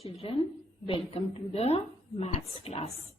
children, welcome to the maths class.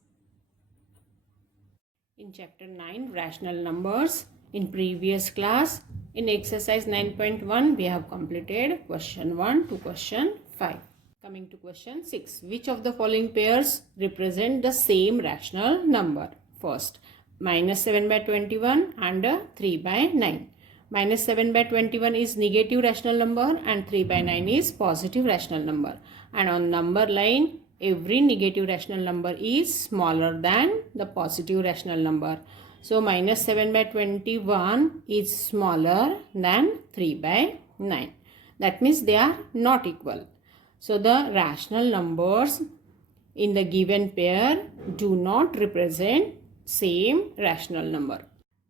In chapter 9 rational numbers, in previous class in exercise 9.1 we have completed question 1 to question 5. Coming to question 6, which of the following pairs represent the same rational number? First, minus 7 by 21 and 3 by 9. Minus 7 by 21 is negative rational number and 3 by 9 is positive rational number. And on number line, every negative rational number is smaller than the positive rational number. So minus 7 by 21 is smaller than 3 by 9. That means they are not equal. So the rational numbers in the given pair do not represent same rational number.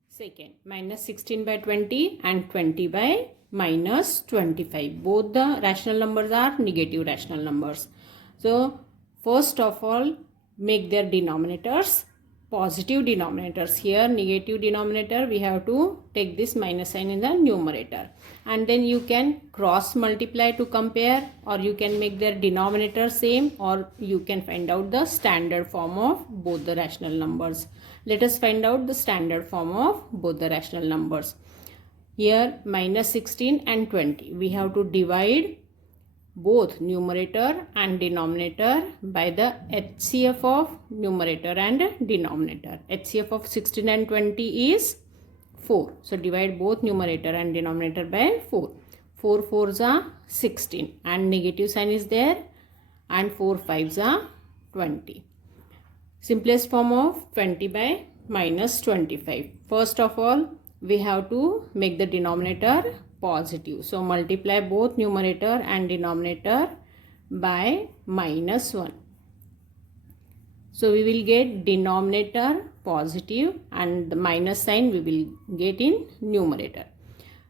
Second, minus 16 by 20 and 20 by minus 25. Both the rational numbers are negative rational numbers. So, first of all, make their denominators positive denominators. Here, negative denominator, we have to take this minus sign in the numerator. And then you can cross multiply to compare, or you can make their denominator same, or you can find out the standard form of both the rational numbers. Let us find out the standard form of both the rational numbers. Here minus 16 and 20. We have to divide both numerator and denominator by the HCF of numerator and denominator. HCF of 16 and 20 is 4. So divide both numerator and denominator by 4. 4 4s are 16 and negative sign is there, and 4 5s are 20. Simplest form of 20 by minus 25. First of all, we have to make the denominator positive. So multiply both numerator and denominator by minus 1. So we will get denominator positive and the minus sign we will get in numerator.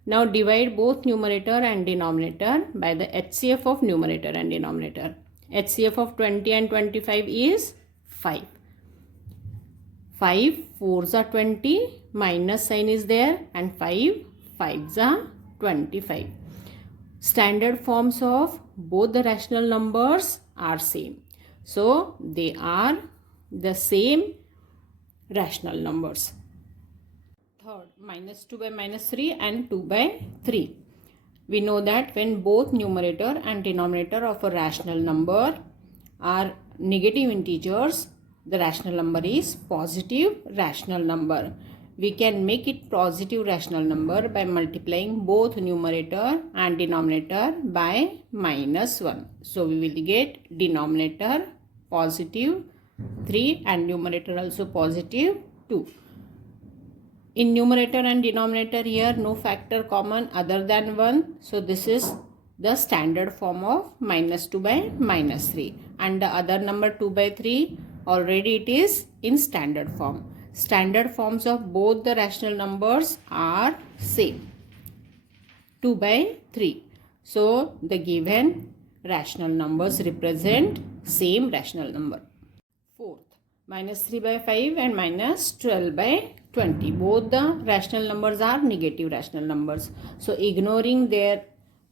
Now divide both numerator and denominator by the HCF of numerator and denominator. HCF of 20 and 25 is 5. 5 4s are 20, minus sign is there, and 5 5s are 25. Standard forms of both the rational numbers are same. So they are the same rational numbers. Third, minus 2 by minus 3 and 2 by 3. We know that when both numerator and denominator of a rational number are negative integers, the rational number is positive rational number. We can make it positive rational number by multiplying both numerator and denominator by minus 1. So we will get denominator positive 3 and numerator also positive 2. In numerator and denominator here no factor common other than 1. So this is the standard form of minus 2 by minus 3. And the other number 2 by 3 already it is in standard form. Standard forms of both the rational numbers are same. 2 by 3. So the given rational numbers represent same rational number. Fourth, minus 3 by 5 and minus 12 by 20. Both the rational numbers are negative rational numbers. So ignoring their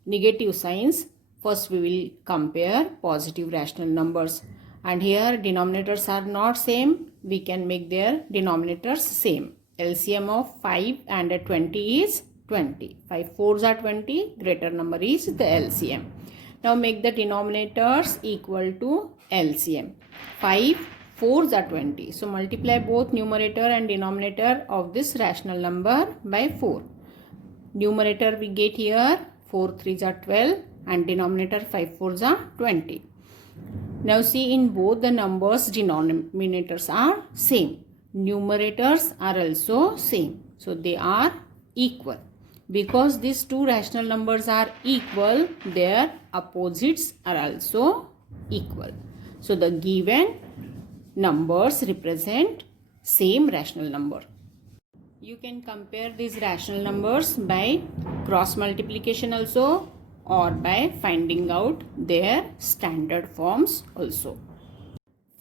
negative signs, first we will compare positive rational numbers. And here denominators are not same, we can make their denominators same. LCM of 5 and 20 is 20. 5 4s are 20, greater number is the LCM. Now make the denominators equal to LCM. 5 4s are 20. So multiply both numerator and denominator of this rational number by 4. Numerator we get here 4 3s are 12 and denominator 5 4s are 20. Now see, in both the numbers denominators are same. Numerators are also same. So they are equal. Because these two rational numbers are equal, their opposites are also equal. So the given numbers represent same rational number. You can compare these rational numbers by cross multiplication also, or by finding out their standard forms also.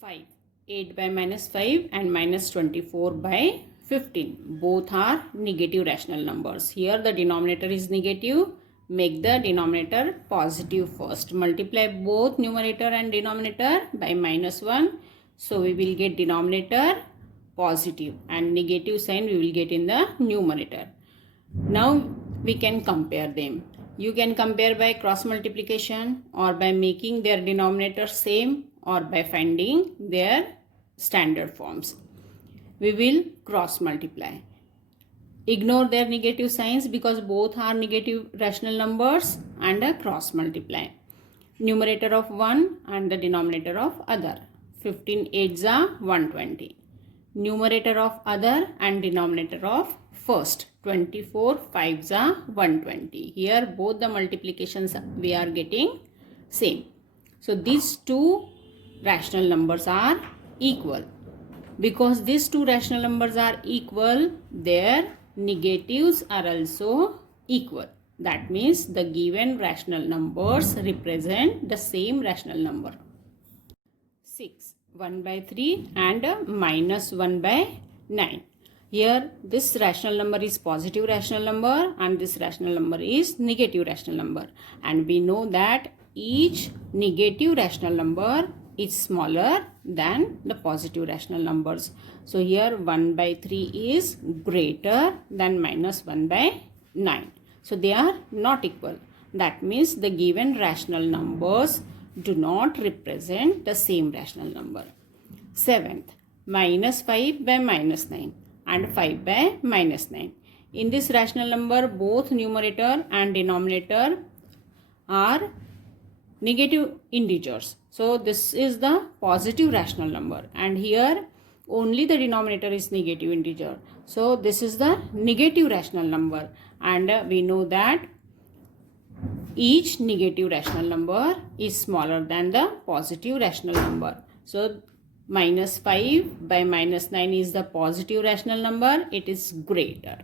5. 8 by minus 5 and minus 24 by 15. Both are negative rational numbers. Here the denominator is negative, make the denominator positive first. Multiply both numerator and denominator by -1. So we will get denominator positive and negative sign we will get in the numerator. Now we can compare them. You can compare by cross multiplication or by making their denominator same or by finding their standard forms. We will cross multiply. Ignore their negative signs because both are negative rational numbers and a cross multiply. Numerator of one and the denominator of other. 15 8s are 120. Numerator of other and denominator of first. 24 5s are 120. Here both the multiplications we are getting same. So these two rational numbers are equal. Because these two rational numbers are equal, their negatives are also equal. That means the given rational numbers represent the same rational number. 6. 1 by 3 and -1 by 9. Here this rational number is positive rational number and this rational number is negative rational number. And we know that each negative rational number is smaller than the positive rational numbers. So here 1 by 3 is greater than -1 by 9. So they are not equal. That means the given rational numbers do not represent the same rational number. 7th, -5 by -9 and 5 by -9. In this rational number, both numerator and denominator are negative integers. So this is the positive rational number and here only the denominator is negative integer. So this is the negative rational number and we know that each negative rational number is smaller than the positive rational number. So -5 by -9 is the positive rational number. It is greater.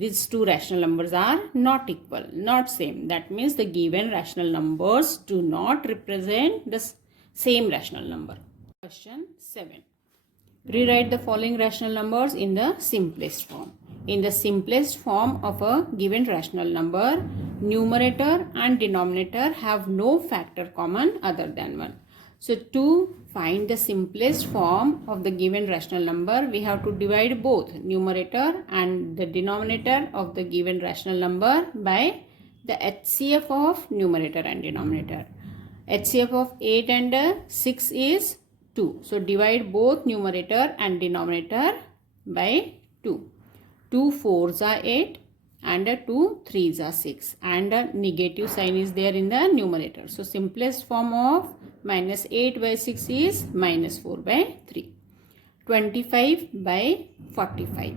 These two rational numbers are not equal, not same. That means the given rational numbers do not represent the same rational number. Question 7. Rewrite the following rational numbers in the simplest form. In the simplest form of a given rational number, numerator and denominator have no factor common other than 1. So to find the simplest form of the given rational number, we have to divide both numerator and the denominator of the given rational number by the HCF of numerator and denominator. HCF of 8 and 6 is 2. So divide both numerator and denominator by 2. 2 4s are 8 and 2 3s are 6 and a negative sign is there in the numerator. So simplest form of -8 by 6 is -4 by 3. 25 by 45.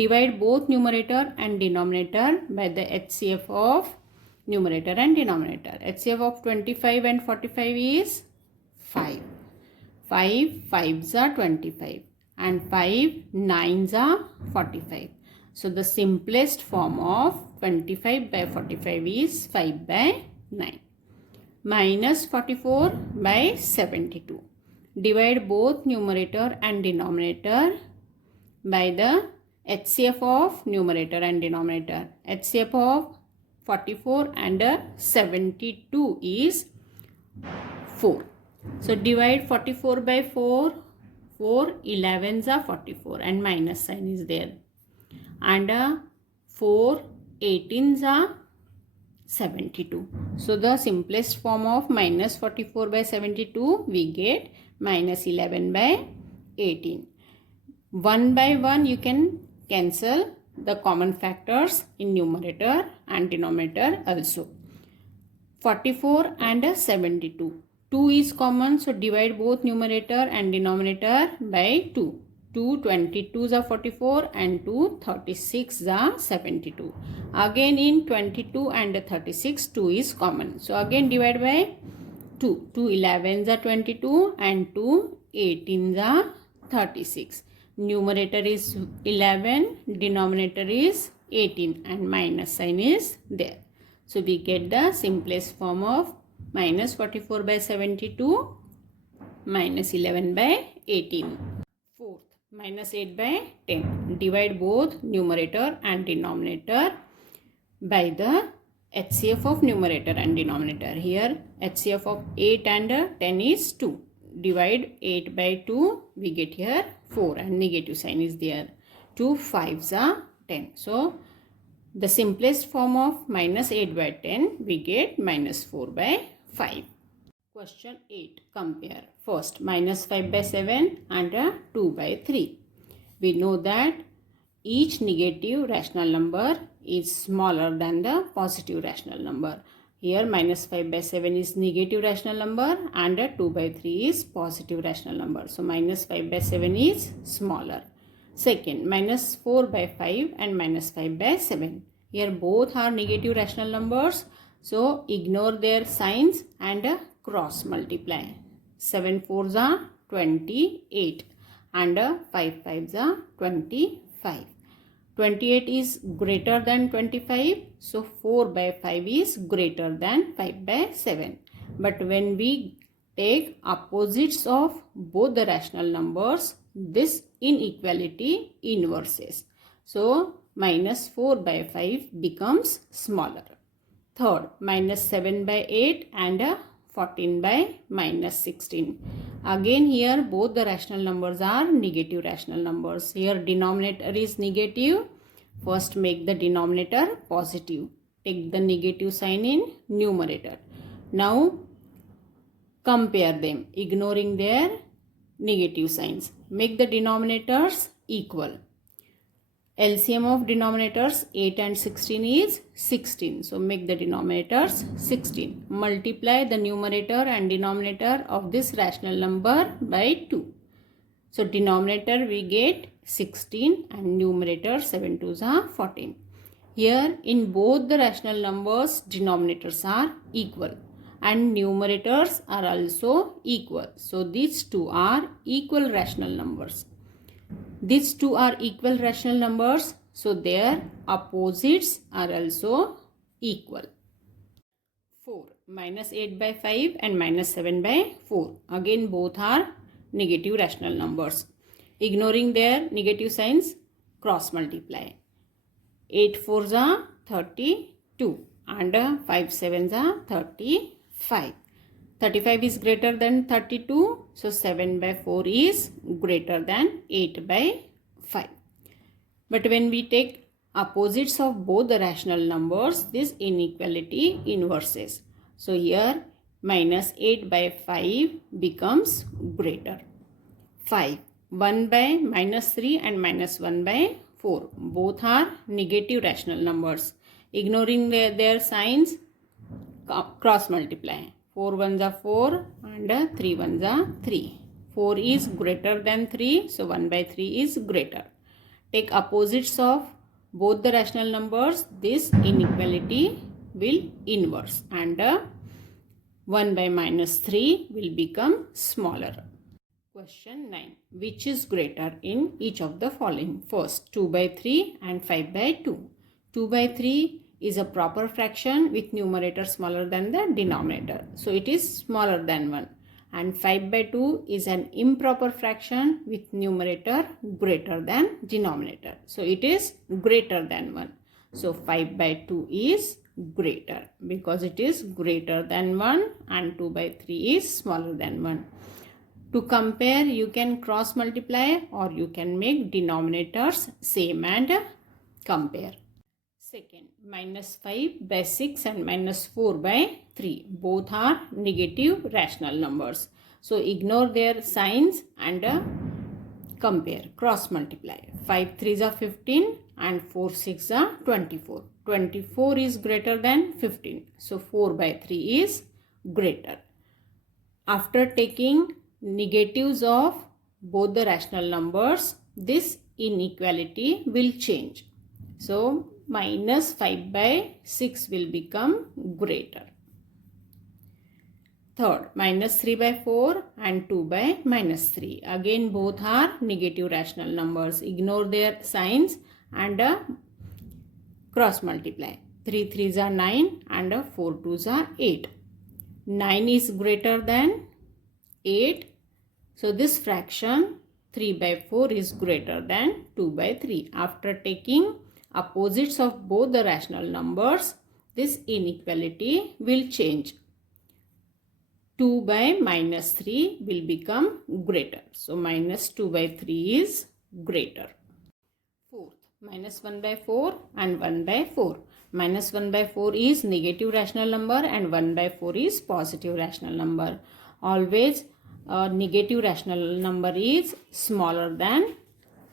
Divide both numerator and denominator by the HCF of numerator and denominator. HCF of 25 and 45 is 5. 5 5s are 25 and 5 9s are 45. So the simplest form of 25 by 45 is 5 by 9. -44 by 72. Divide both numerator and denominator by the HCF of numerator and denominator. HCF of 44 and 72 is 4. So divide 44 by 4. 4 11s are 44 and minus sign is there. And 4 18s are 72. So the simplest form of -44 by 72 we get -11 by 18. 1 by 1 you can cancel the common factors in numerator and denominator also. 44 and 72. 2 is common, so divide both numerator and denominator by 2. 2 22s are 44 and 2 36s are 72. Again in 22 and 36 2 is common. So again divide by 2. 2 11s are 22 and 2 18s are 36. Numerator is 11, denominator is 18 and minus sign is there. So we get the simplest form of -44 by 72 -11 by 18. Fourth, -8 by 10. Divide both numerator and denominator by the HCF of numerator and denominator. Here HCF of 8 and 10 is 2. Divide 8 by 2, we get here 4 and negative sign is there. 2 5s are 10. So the simplest form of minus 8 by 10, we get minus 4 by 5. Question 8. Compare. First, minus 5 by 7 and 2 by 3. We know that each negative rational number is smaller than the positive rational number. Here minus 5 by 7 is negative rational number and 2 by 3 is positive rational number. So minus 5 by 7 is smaller. Second, minus 4 by 5 and minus 5 by 7. Here both are negative rational numbers. So ignore their signs and cross multiply. 7 4s are 28 and 5 5s are 25. 28 is greater than 25. So 4 by 5 is greater than 5 by 7. But when we take opposites of both the rational numbers, this inequality inverses. So minus 4 by 5 becomes smaller. Third, minus 7 by 8 and 14 by minus 16. Again here both the rational numbers are negative rational numbers. Here denominator is negative. First make the denominator positive. Take the negative sign in numerator. Now compare them, ignoring their negative signs. Make the denominators equal. LCM of denominators 8 and 16 is 16. So make the denominators 16. Multiply the numerator and denominator of this rational number by 2. So denominator we get 16 and numerator 7 2s are 14. Here in both the rational numbers denominators are equal and numerators are also equal. So these two are equal rational numbers. These two are equal rational numbers, so their opposites are also equal. 4. Minus 8 by 5 and minus 7 by 4. Again both are negative rational numbers. Ignoring their negative signs, cross multiply. 8 4s are 32 and 5 7s are 35. 35 is greater than 32. So 7 by 4 is greater than 8 by 5. But when we take opposites of both the rational numbers, this inequality inverses. So here minus 8 by 5 becomes greater. 5. 1 by minus 3 and minus 1 by 4. Both are negative rational numbers. Ignoring their signs, cross multiply. 4 1s are 4 and 3 1s are 3. 4 is greater than 3, so 1 by 3 is greater. Take opposites of both the rational numbers, this inequality will inverse and 1 by minus 3 will become smaller. Question 9. Which is greater in each of the following? First, 2 by 3 and 5 by 2. 2 by 3 is a proper fraction with numerator smaller than the denominator. So it is smaller than 1. And 5 by 2 is an improper fraction with numerator greater than denominator. So it is greater than 1. So 5 by 2 is greater because it is greater than 1 and 2 by 3 is smaller than 1. To compare, you can cross multiply or you can make denominators same and compare. Second, minus 5 by 6 and minus 4 by 3. Both are negative rational numbers. So ignore their signs and compare, cross multiply. 5 3s are 15 and 4 6 are 24. 24 is greater than 15. So 4 by 3 is greater. After taking negatives of both the rational numbers, this inequality will change. So minus 5 by 6 will become greater. Third, minus 3 by 4 and 2 by minus 3. Again both are negative rational numbers. Ignore their signs and cross multiply. 3 3s are 9 and 4 2s are 8. 9 is greater than 8. So this fraction 3 by 4 is greater than 2 by 3. After taking opposites of both the rational numbers, this inequality will change. 2 by minus 3 will become greater. So minus 2 by 3 is greater. Fourth, minus 1 by 4 and 1 by 4. Minus 1 by 4 is negative rational number and 1 by 4 is positive rational number. Always a negative rational number is smaller than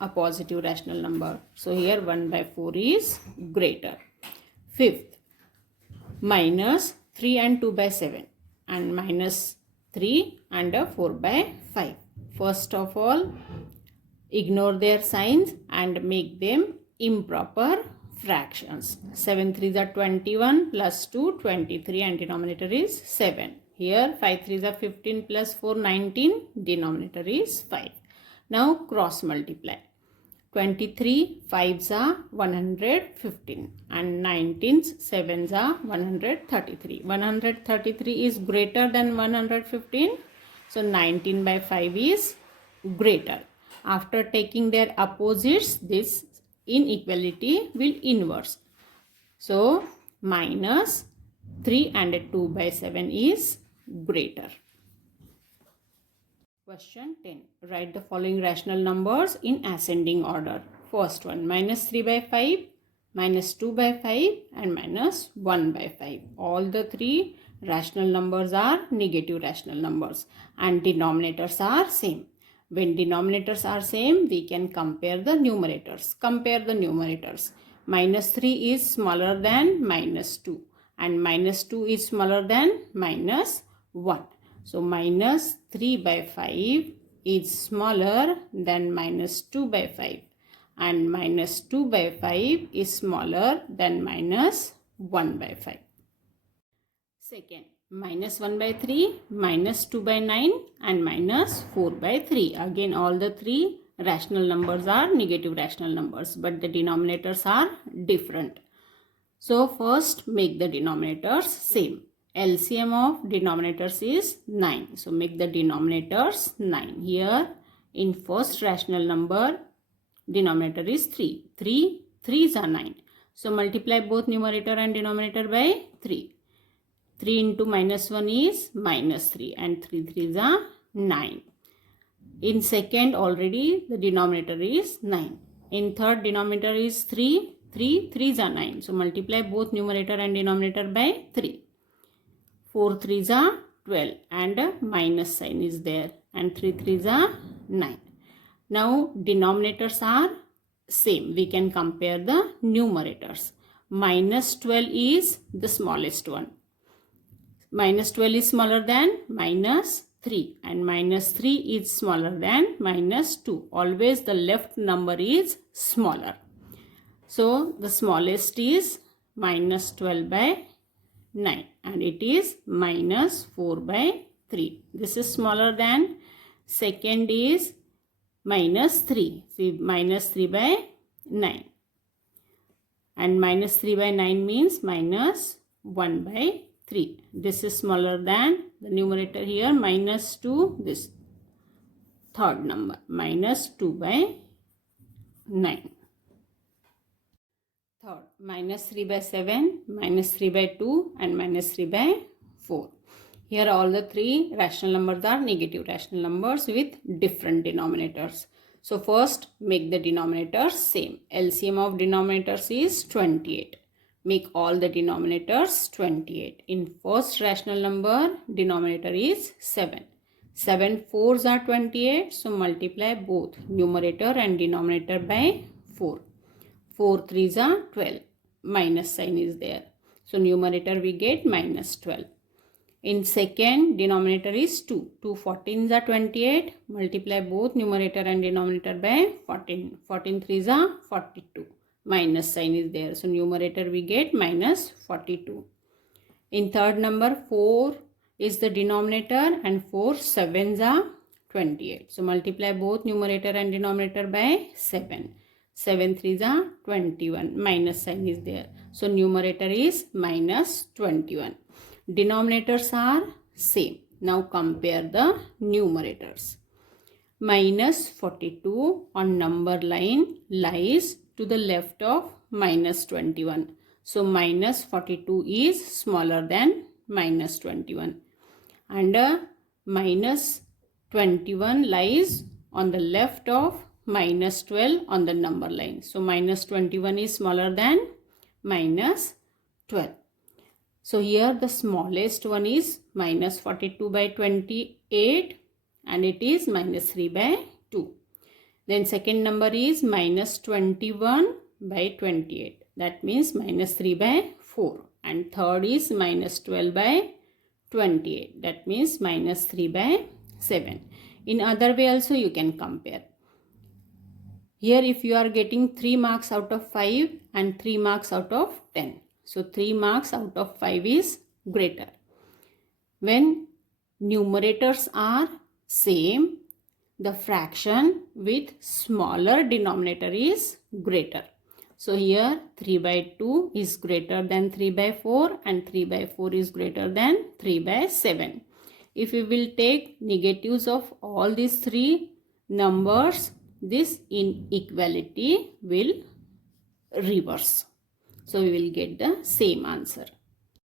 a positive rational number. So here 1 by 4 is greater. Fifth, minus 3 and 2 by 7 and minus 3 and 4 by 5. First of all, ignore their signs and make them improper fractions. 7 3s are 21 plus 2, 23 and denominator is 7. Here 5 3s are 15 plus 4, 19, denominator is 5. Now cross multiply. 23 5s are 115 and 19s 7s are 133. 133 is greater than 115. So 19 by 5 is greater. After taking their opposites, this inequality will inverse. So minus 3 and 2 by 7 is greater. Question 10. Write the following rational numbers in ascending order. First one, minus 3 by 5, minus 2 by 5 and minus 1 by 5. All the three rational numbers are negative rational numbers and denominators are same. When denominators are same, we can compare the numerators. Compare the numerators. Minus 3 is smaller than minus 2 and minus 2 is smaller than minus 1. So minus 3 by 5 is smaller than minus 2 by 5 and minus 2 by 5 is smaller than minus 1 by 5. Second, minus 1 by 3, minus 2 by 9 and minus 4 by 3. Again all the three rational numbers are negative rational numbers but the denominators are different. So first make the denominators same. LCM of denominators is 9. So make the denominators 9. Here in first rational number denominator is 3. 3 3s are 9. So multiply both numerator and denominator by 3. 3 into minus 1 is minus 3 and 3 3s are 9. In second already the denominator is 9. In third denominator is 3. 3 3s are 9. So multiply both numerator and denominator by 3. 4 3s are 12 and a minus sign is there and 3 3s are 9. Now denominators are same. We can compare the numerators. Minus 12 is the smallest one. Minus 12 is smaller than minus 3 and minus 3 is smaller than minus 2. Always the left number is smaller. So the smallest is minus 12 by 9 and it is minus 4 by 3. This is smaller than. Second is minus 3. See, minus 3 by 9 and minus 3 by 9 means minus 1 by 3. This is smaller than the numerator here minus 2. This third number minus 2 by 9. Third, minus 3 by 7, minus 3 by 2 and minus 3 by 4. Here all the three rational numbers are negative rational numbers with different denominators. So first make the denominators same. LCM of denominators is 28. Make all the denominators 28. In first rational number denominator is 7. 7 4s are 28. So multiply both numerator and denominator by 4. 4 3s are 12. Minus sign is there. So numerator we get minus 12. In second denominator is 2. 2 14s are 28. Multiply both numerator and denominator by 14. 14 3s are 42. Minus sign is there. So numerator we get minus 42. In third number 4 is the denominator and 4 7s are 28. So multiply both numerator and denominator by 7. 7 3s are 21. Minus sign is there. So numerator is minus 21. Denominators are same. Now compare the numerators. Minus 42 on number line lies to the left of minus 21. So minus 42 is smaller than minus 21. And minus 21 lies on the left of minus 12 on the number line. So minus 21 is smaller than minus 12. So here the smallest one is minus 42 by 28 and it is minus 3 by 2. Then second number is minus 21 by 28. That means minus 3 by 4. And third is minus 12 by 28. That means minus 3 by 7. In other way also you can compare. Here if you are getting 3 marks out of 5 and 3 marks out of 10. So 3 marks out of 5 is greater. When numerators are same, the fraction with smaller denominator is greater. So here 3 by 2 is greater than 3 by 4 and 3 by 4 is greater than 3 by 7. If we will take negatives of all these three numbers, this inequality will reverse. So we will get the same answer.